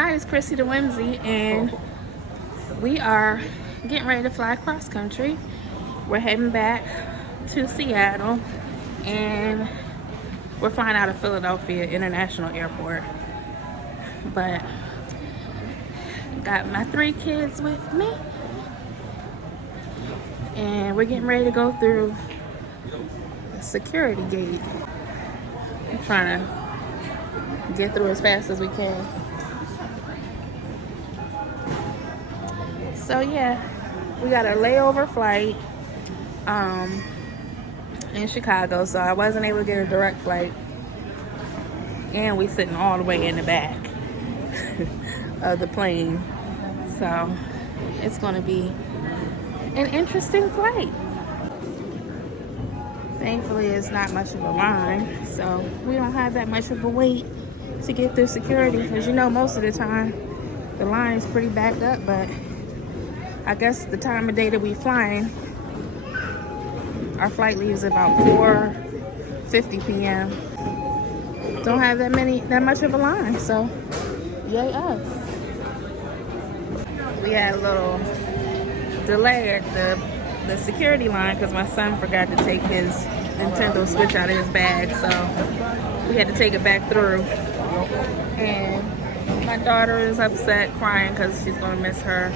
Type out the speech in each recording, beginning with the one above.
Hi, it's Chrissy the Whimsy, and we are getting ready to fly cross country. We're heading back to Seattle, and we're flying out of Philadelphia International Airport. But got my 3 kids with me, and we're getting ready to go through the security gate. I'm trying to get through as fast as we can. So yeah, we got a layover flight in Chicago, so I wasn't able to get a direct flight, and we sitting all the way in the back of the plane, so it's going to be an interesting flight. Thankfully it's not much of a line, so we don't have that much of a wait to get through security, because you know most of the time the line is pretty backed up. But I guess the time of day that we flying, our flight leaves about 4:50 p.m. Don't have that much of a line, so yay us. We had a little delay at the security line because my son forgot to take his Nintendo Switch out of his bag, so we had to take it back through. And my daughter is upset, crying because she's going to miss her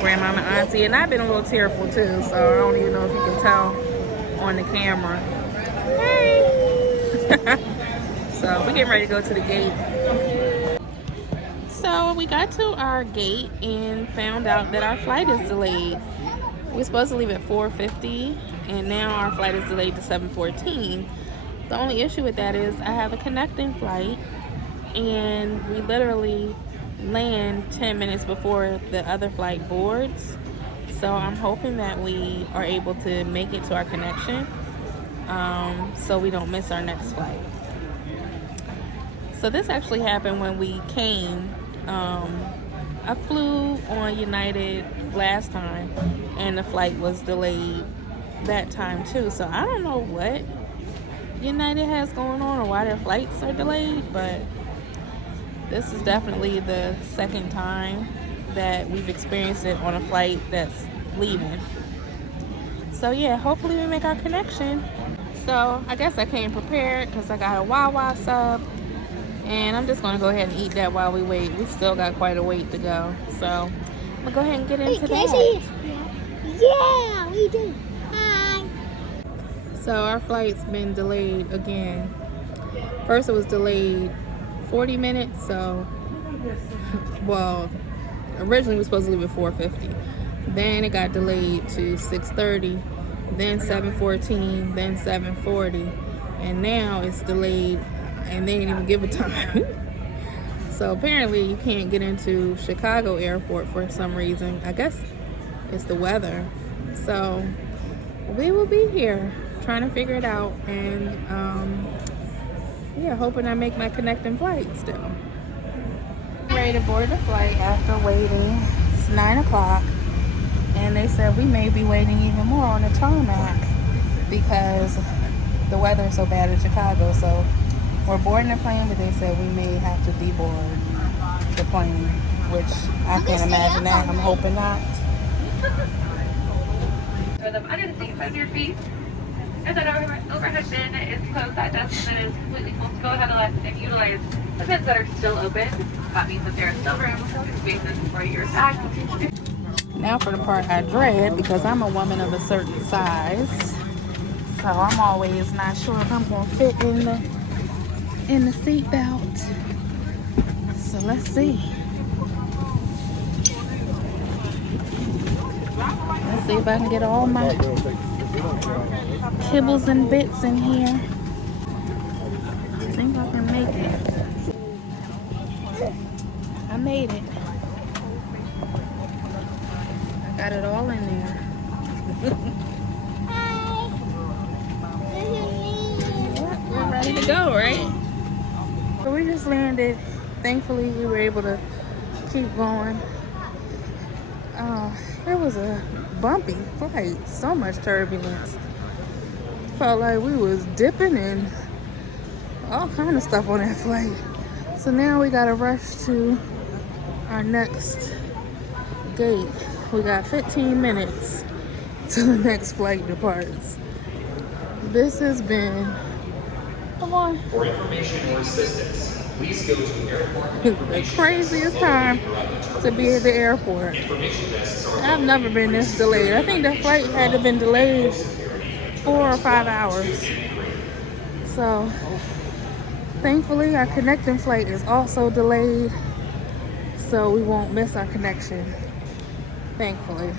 grandma and auntie. And I've been a little tearful too, so I don't even know if you can tell on the camera. Hey! So we're getting ready to go to the gate. So we got to our gate and found out that our flight is delayed. We're supposed to leave at 4:50, and now our flight is delayed to 7:14. The only issue with that is I have a connecting flight, and we literally land 10 minutes before the other flight boards. So I'm hoping that we are able to make it to our connection, so we don't miss our next flight. So this actually happened when we came. I flew on United last time, and the flight was delayed that time too. So I don't know what United has going on or why their flights are delayed, but this is definitely the second time that we've experienced it on a flight that's leaving. So yeah, hopefully we make our connection. So I guess I came prepared because I got a Wawa sub, and I'm just going to go ahead and eat that while we wait. We still got quite a wait to go, so I'm going to go ahead and get into that. Yeah, we do. Hi. So our flight's been delayed again. First it was delayed 40 minutes, so well, originally we were supposed to leave at 4:50. Then it got delayed to 6:30, then 7:14, then 7:40, and now it's delayed, and they didn't even give a time. So apparently you can't get into Chicago airport for some reason. I guess it's the weather. So we will be here trying to figure it out, and yeah, hoping I make my connecting flight still. Ready to board the flight after waiting. It's 9 o'clock, and they said we may be waiting even more on the tarmac because the weather is so bad in Chicago. So we're boarding the plane, but they said we may have to deboard the plane, which I can't imagine that. I'm hoping not. For them under the seat, 5 your feet. If that overhead bin is closed, that does mean it is completely full. So go ahead and utilize the bins that are still open. That means that there is still room and spaces for your bag. Now for the part I dread, because I'm a woman of a certain size, so I'm always not sure if I'm gonna fit in the seat belt. So let's see. Let's see if I can get all my kibbles and bits in here. I think I can make it. I made it. I got it all in there. Hi. Yep, we're ready to go, right? So we just landed. Thankfully, we were able to keep going. It was a bumpy flight, so much turbulence. Felt like we was dipping and all kind of stuff on that flight. So now we gotta rush to our next gate. We got 15 minutes till the next flight departs. This has been, come on, For information or assistance, please go to airport the craziest time to be at the airport. information desks. I've never been this delayed. I think the flight had to have been delayed 4 or 5 hours. So thankfully our connecting flight is also delayed, so we won't miss our connection. Thankfully.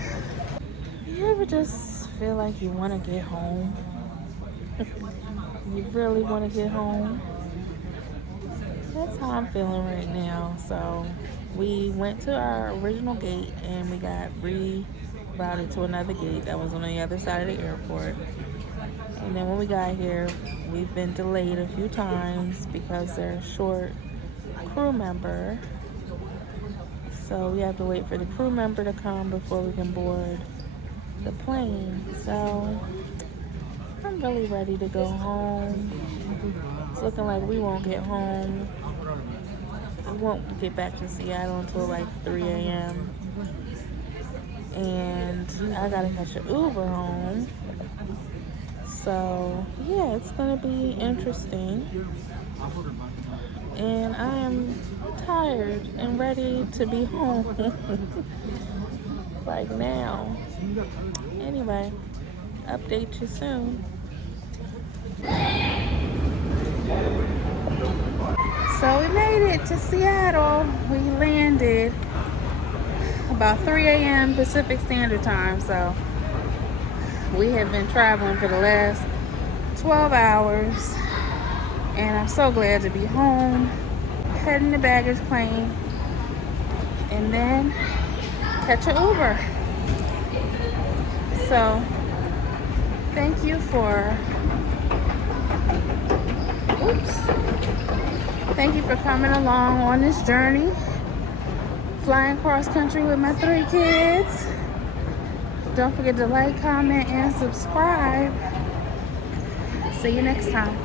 You ever just feel like you want to get home? You really want to get home? That's how I'm feeling right now. So we went to our original gate and we got rerouted to another gate that was on the other side of the airport. And then when we got here, we've been delayed a few times because they're a short crew member. So we have to wait for the crew member to come before we can board the plane. So I'm really ready to go home. It's looking like we won't get home. We won't get back to Seattle until like 3 a.m. And I gotta catch an Uber home. So yeah, it's gonna be interesting. And I am tired and ready to be home. Like now. Anyway, update you soon. So we made it to Seattle. We landed about 3 a.m. Pacific Standard Time. So we have been traveling for the last 12 hours. And I'm so glad to be home. Heading to baggage claim. And then catch an Uber. So thank you for coming along on this journey, flying cross country with my 3 kids. Don't forget to like, comment, and subscribe. See you next time.